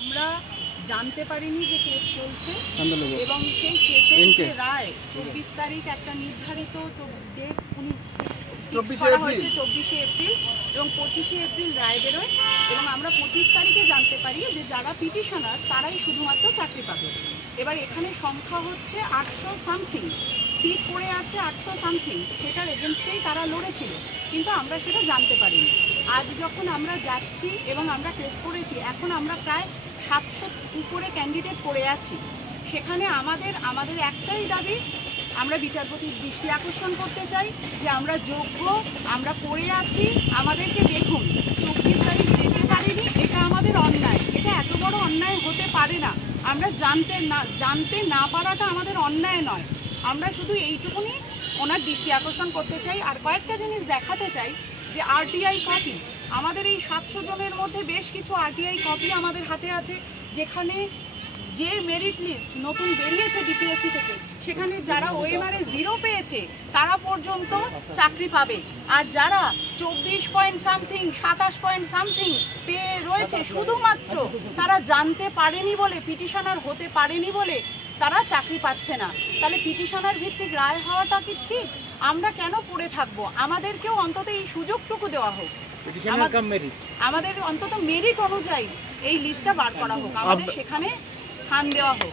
আমরা জানতে পারিনি যে কেস চলছে এবং সেই কেসের যে রায় 24 তারিখ একটা নির্ধারিত ডেট করা হয়েছে 24শে এপ্রিল এবং 25শে এপ্রিল রায় বেরোয় এবং আমরা 25 তারিখে জানতে পারি যে যারা পিটিশনার তারাই শুধুমাত্র চাকরি পাবে। এবার এখানে সংখ্যা হচ্ছে 800 সামথিং, সিট পড়ে আছে 800 সামথিং, সেটার এগেনস্টেই তারা লড়েছিল, কিন্তু আমরা সেটা জানতে পারিনি। আজ যখন আমরা যাচ্ছি এবং আমরা কেস করেছি, এখন আমরা প্রায় 700 উপরে ক্যান্ডিডেট পড়ে আছি। সেখানে আমাদের একটাই দাবি, আমরা বিচারপতির দৃষ্টি আকর্ষণ করতে চাই যে আমরা যোগ্য, আমরা পড়ে আছি, আমাদেরকে দেখুন। 24 তারিখ যেতে পারিনি, এটা আমাদের অন্যায়, এটা এত বড় অন্যায় হতে পারে না। আমরা জানতে না পারাটা আমাদের অন্যায় নয়, আমরা শুধু এইটুকুনি ওনার দৃষ্টি আকর্ষণ করতে চাই। আর কয়েকটা জিনিস দেখাতে চাই যে আরটিআই কপি, আমাদের এই 700 জনের মধ্যে বেশ কিছু আরটিআই কপি আমাদের হাতে আছে, যেখানে যে মেরিট লিস্ট নতুন বেরিয়েছে ডিপিএসসি থেকে, সেখানে যারা ওএমআর 0 পেয়েছে তারা পর্যন্ত চাকরি পাবে, আর যারা 24 পয়েন্ট সামথিং 27 পয়েন্ট সামথিং পেয়ে রয়েছে শুধুমাত্র তারা জানতে পারেনি বলে, পিটিশনার হতে পারেনি বলে তারা চাকরি পাচ্ছে না। তাহলে পিটিশনার ভিত্তিক রায় হওয়াটা কি ঠিক? আমরা কেন পড়ে থাকবো? আমাদেরকেও অন্তত এই সুযোগটুকু দেওয়া হোক, আমাদের অন্তত মেরিট অনুযায়ী এই লিস্টটা বার করা হোক, আমাদের সেখানে স্থান দেওয়া হোক।